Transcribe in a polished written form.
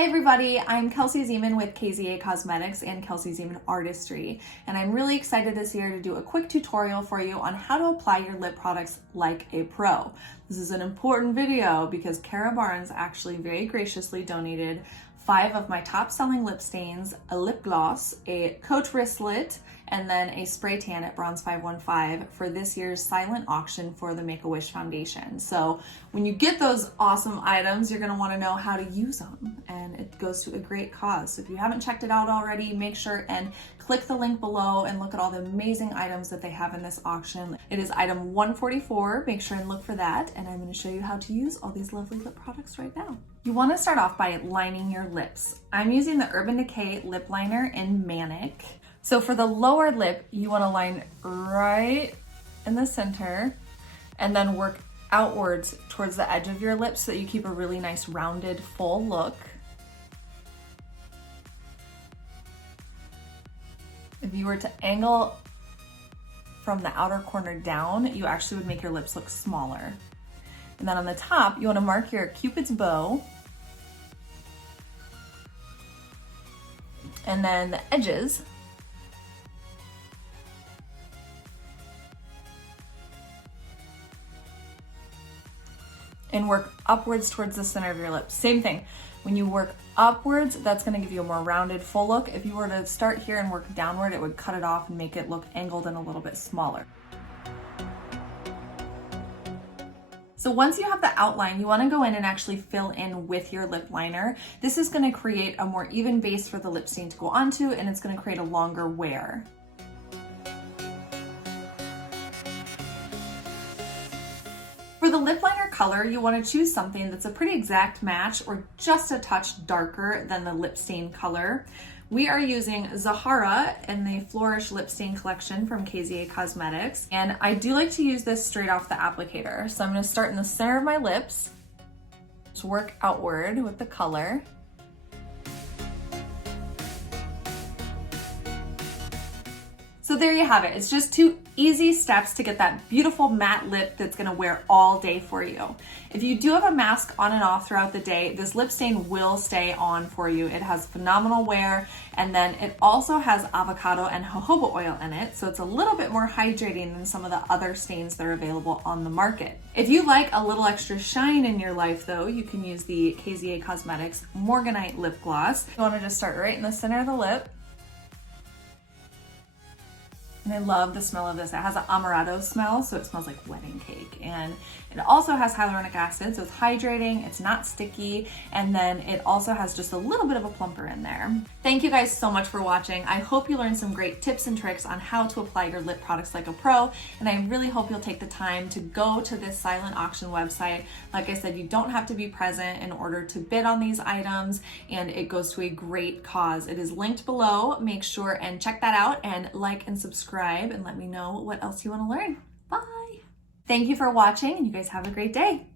Hi everybody, I'm Kelsi Ziemann with KZA Cosmetics and Kelsi Ziemann Artistry, and I'm really excited this year to do a quick tutorial for you on how to apply your lip products like a pro. This is an important video because Kara Barnes actually very graciously donated 5 of my top selling lip stains, a lip gloss, a coat wristlet, and then a spray tan at Bronze 515 for this year's silent auction for the Make-A-Wish Foundation. So when you get those awesome items, you're gonna wanna know how to use them, and it goes to a great cause. So if you haven't checked it out already, make sure and click the link below and look at all the amazing items that they have in this auction. It is item 144, make sure and look for that, and I'm gonna show you how to use all these lovely lip products right now. You wanna start off by lining your lips. I'm using the Urban Decay lip liner in Manic. So for the lower lip, you want to line right in the center and then work outwards towards the edge of your lips so that you keep a really nice rounded full look. If you were to angle from the outer corner down, you actually would make your lips look smaller. And then on the top, you want to mark your Cupid's bow. And then the edges. And work upwards towards the center of your lips. Same thing. When you work upwards, that's gonna give you a more rounded full look. If you were to start here and work downward, it would cut it off and make it look angled and a little bit smaller. So once you have the outline, you wanna go in and actually fill in with your lip liner. This is gonna create a more even base for the lip stain to go onto, and it's gonna create a longer wear. For the lip liner color, you want to choose something that's a pretty exact match or just a touch darker than the lip stain color. We are using Zahara in the Flourish Lip Stain Collection from KZA Cosmetics, and I do like to use this straight off the applicator. So I'm going to start in the center of my lips, just work outward with the color. So there you have it. It's just 2 easy steps to get that beautiful matte lip that's gonna wear all day for you. If you do have a mask on and off throughout the day, this lip stain will stay on for you. It has phenomenal wear, and then it also has avocado and jojoba oil in it, so it's a little bit more hydrating than some of the other stains that are available on the market. If you like a little extra shine in your life though, you can use the KZA Cosmetics Morganite Lip Gloss. You wanna just start right in the center of the lip. And I love the smell of this. It has an amaretto smell, so it smells like wedding cake. And it also has hyaluronic acid, so it's hydrating, it's not sticky, and then it also has just a little bit of a plumper in there. Thank you guys so much for watching. I hope you learned some great tips and tricks on how to apply your lip products like a pro, and I really hope you'll take the time to go to this silent auction website. Like I said, you don't have to be present in order to bid on these items, and it goes to a great cause. It is linked below. Make sure and check that out and like and subscribe and let me know what else you want to learn. Bye! Thank you for watching, and you guys have a great day.